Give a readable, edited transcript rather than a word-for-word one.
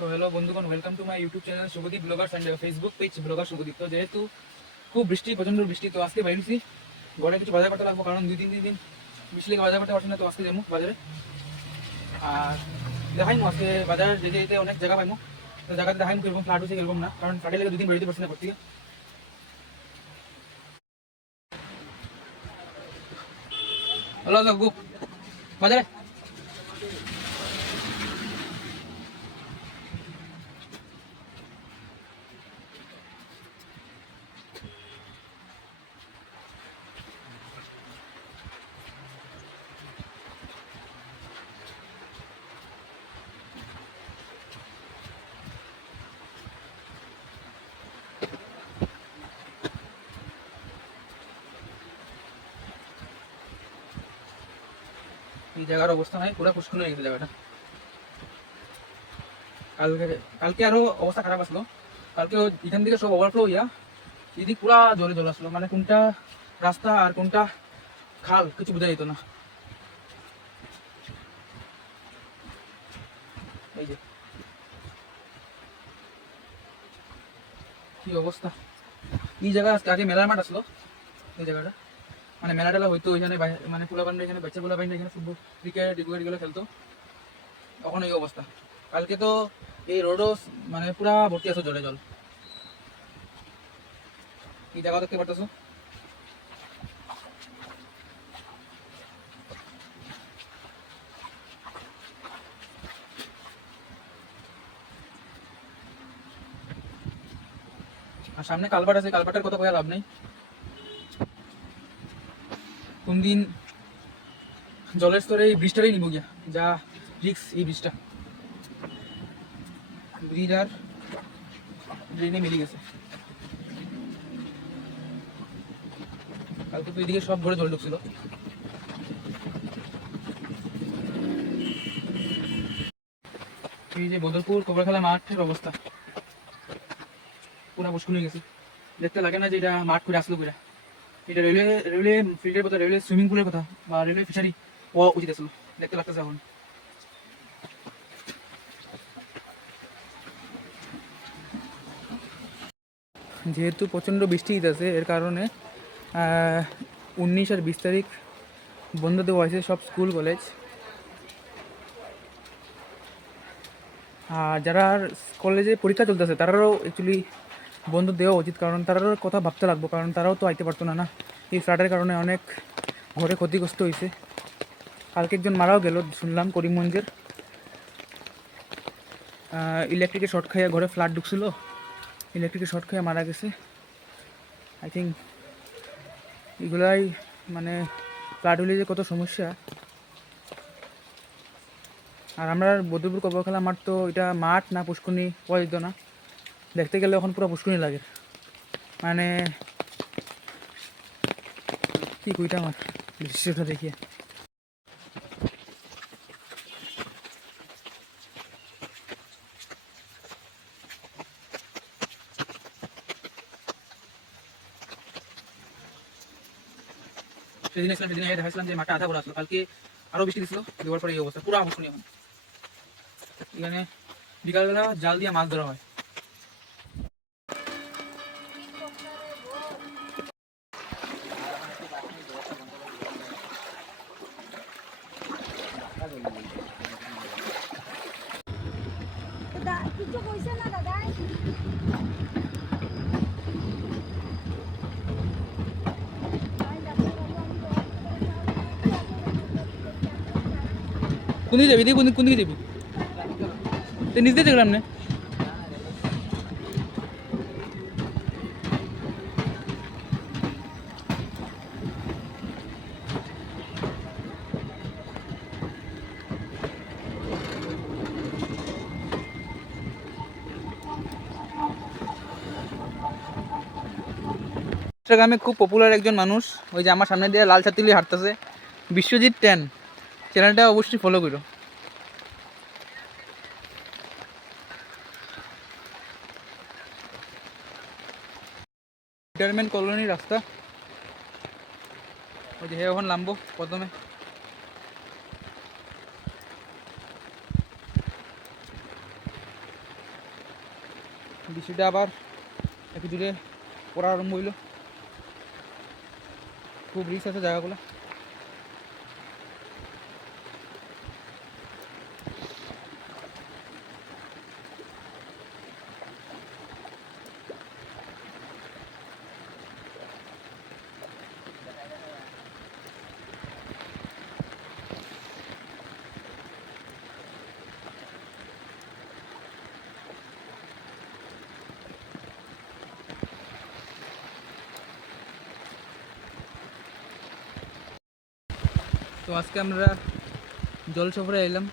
তো হ্যালো বন্ধুগণ, welcome to my YouTube channel Shubhadeep bloggers and Facebook page blogger Shubhadeep. তো যেহেতু খুব বৃষ্টি, প্রচণ্ড বৃষ্টি, তো আজকে বাইরেছি ঘরে কিছু বাজার করতে লাগবো, কারণ 2-3 দিন বৃষ্টি লেগে বাজার করতে পারছি না। তো আজকে যাবো বাজারে, আর দেখাইমো আজকে বাজার যেতে যেতে অনেক জায়গা পাইমো। তো জায়গাতে দেখাইমো কিরকম ফ্লাট হয়েছে কিরকম না, কারণ ফ্লাটে লেগে 2 দিন বেরোতে পারছি না করতে। হ্যালো গু বাজারে এই জায়গার অবস্থা নাই, পুরো পুষ্কুন হয়ে গেছে জায়গাটা। কালকে কালকে আরো অবস্থা খারাপ আসলো। কালকে এখান থেকে সব ওভারফ্লো হইয়া এদিক পুরা জলে জল আসলো, মানে কোনটা রাস্তা আর কোনটা খাল কিছু বোঝা যেত না। এই যে কি অবস্থা, এই জায়গা আগে মেলার মাঠ আসলো। এই জায়গাটা মানে মেলা টেলা হইতো এখানে, মানে পোলা বান্ধব এখানে, বাচ্চা পোলা বান্ধব এখানে ফুটবল, ক্রিকেট এগুলো খেলতো। তখন এই অবস্থা। কালকে তো এই রোডও মানে পুরা ভর্তি আছে জলে জল। এই জায়গা দেখতে পারতেছো। আর সামনে কালভার্ট আছে, কালভার্টের কথা কয়ে লাভ নেই। কোন দিন জলের স্তরে এই ব্রিজটারই নিব গিয়া, যা রিক্স এই ব্রিজটা। ব্রিজ আর ড্রেনে মিলে গেছে। কালকে তো এদিকে সব ঘরে জল ঢুকছিল। এই যে বদরপুর কোবরাখালা মাঠের অবস্থা পুরা মুশকিল হয়ে গেছে। দেখতে লাগে না যে এটা মাঠ করে আসলো করে, এটা রেলওয়ে রেলওয়ে ফিল্ডের কথা, রেলওয়ে সুইমিং পুলের কথা বা রেলওয়ে ফিশারি হওয়া উচিত আসলো, দেখতে লাগতেছে এখন। যেহেতু প্রচণ্ড বৃষ্টি হইতেছে, এর কারণে 19 আর 20 তারিখ বন্ধ দেওয়া হয়েছে সব স্কুল কলেজ। আর যারা কলেজে পরীক্ষা চলতেছে তারাও অ্যাকচুয়ালি বন্ধ দেওয়া উচিত, কারণ তারাও কথা ভাবতে লাগবো, কারণ তারাও তো আইতে পারতো না। না, এই ফ্লাডের কারণে অনেক ঘরে ক্ষতিগ্রস্ত হয়েছে। কালকে একজন মারাও গেল শুনলাম করিমগঞ্জের, ইলেকট্রিকের শর্ট খাইয়া ঘরে ফ্লাড ঢুকছিল, ইলেকট্রিকের শর্ট খাইয়া মারা গেছে। আই থিঙ্ক এগুলাই মানে ফ্লাড হলে যে কত সমস্যা। আর আমরা বদরপুর কবরখালা মাঠ, তো এটা মাঠ না পুষ্করণী পাওয়া যেত না, দেখতে গেলে এখন পুরো পুষ্করণী লাগে। মানে কি কইটা আমার দৃশ্যটা দেখিয়ে। সেদিন আসলাম, সেদিন দেখাচ্ছিলাম যে মাঠটা আধা ভরা আসলো। কালকে আরো বৃষ্টি দিছিল, দেওয়ার পরে এই অবস্থা পুরো পুষ্করণী। এখন এখানে বিকালবেলা জাল দিয়ে মাছ ধরা হয়। কিছু কইছে না দাদা। কোন দিকে যাবি, কোন দিকে যাবি? নিচ দিয়ে দেখলাম না। ইনস্টাগ্রামে খুব পপুলার একজন মানুষ, ওই যে আমার সামনে দিয়ে লাল ছাতি লিয়ে হাঁটতেছে, বিশ্বজিৎ 10, চ্যানেলটা অবশ্যই ফলো করো। রিটায়ারমেন্ট কলোনির রাস্তা, ওই যে এখন নামবো প্রথমে। বৃষ্টিটা আবার একটু দূরে পড়া আরম্ভ হইলো, খুব রিস্ক আছে জায়গাগুলো। তো আজকে আমরা জল সফরে এলাম